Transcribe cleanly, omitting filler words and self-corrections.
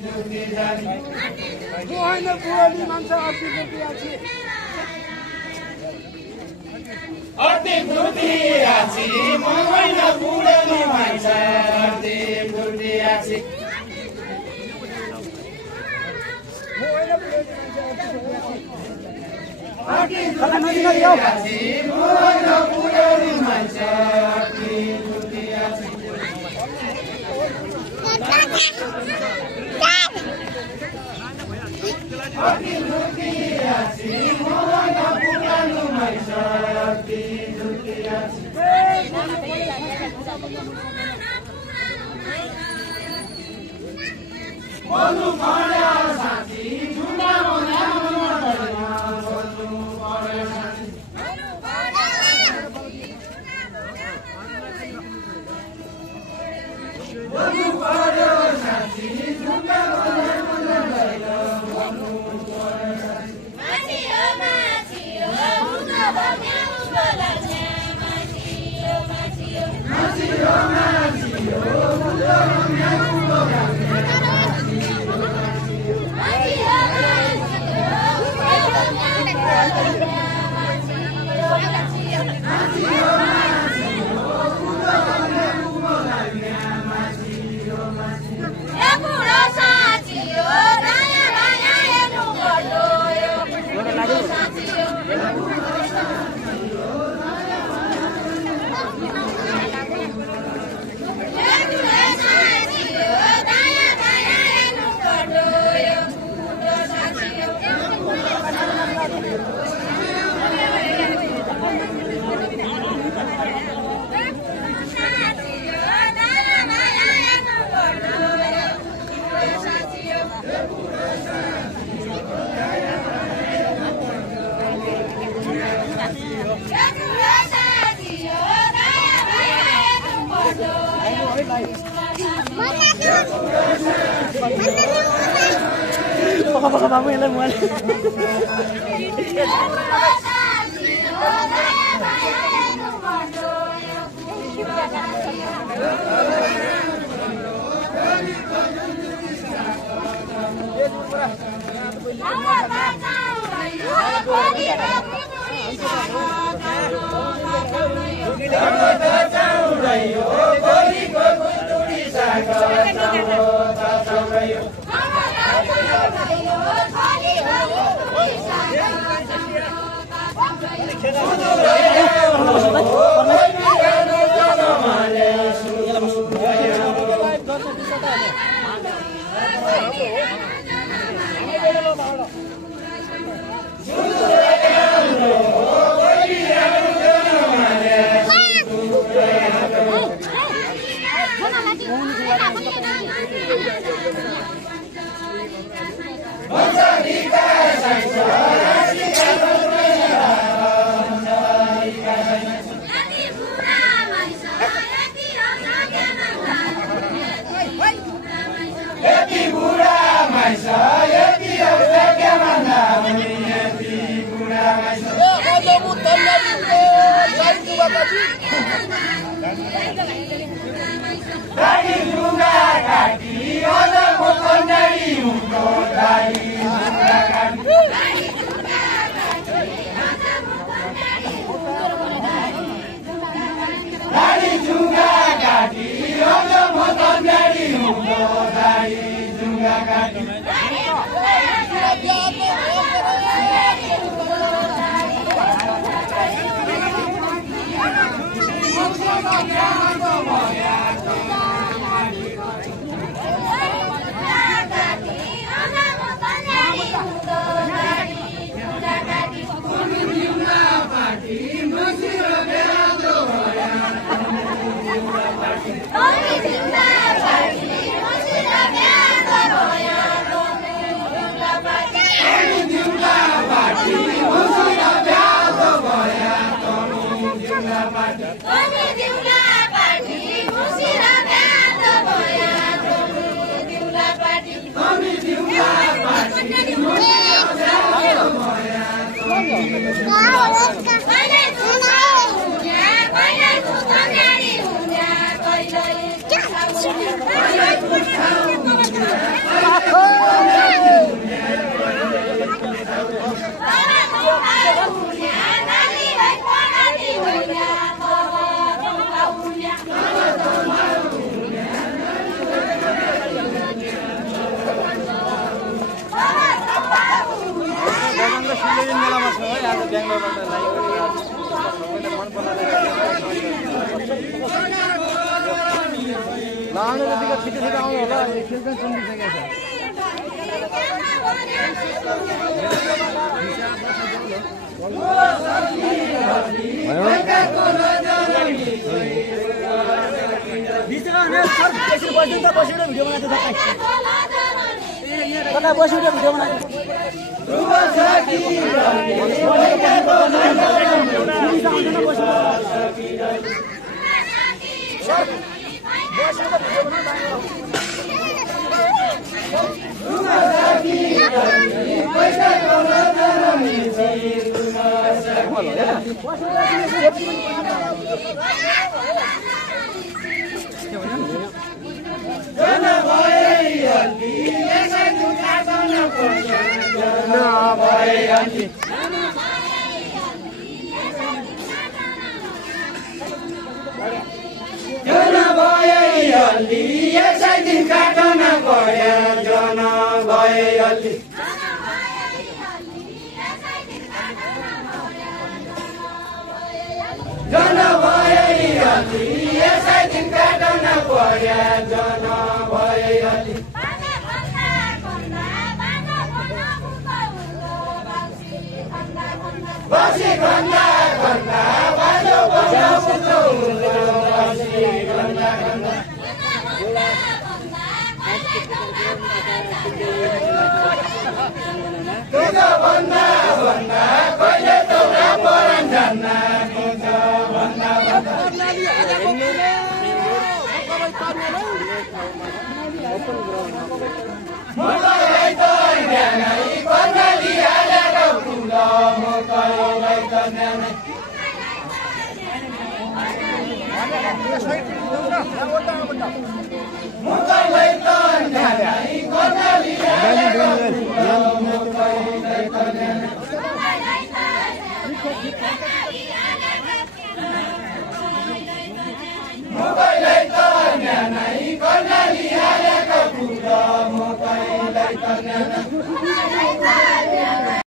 होइन बुढाली मान्छ अति दुर्ती आछि होइन बुढाली मान्छ अति दुर्ती आछि अति दुर्ती आछि होइन बुढाली मान्छ अति दुर्ती आछि अति दुर्ती आछि होइन बुढाली मान्छ अति दुर्ती आछि बोल्नु पर्यो साथी झुन्डा बोल्नु पर्यो साथी बोल्नु पर्यो साथी झुन्डा बोल्नु पर्यो माथियो माथियो उता बन्याउ बोलाछे माथियो माथियो माथियो माथियो उता बन्याउ बोलाछे Baka babu yang lemuan. लाने जतिको छिटो छिटो आउनु होला खेल पनि सुनिसकेको छ बिचमा ने सर यसरी बस्नु त बसेर भिडियो बनाउँदै छ कता बसेर भिडियो बनाउँदै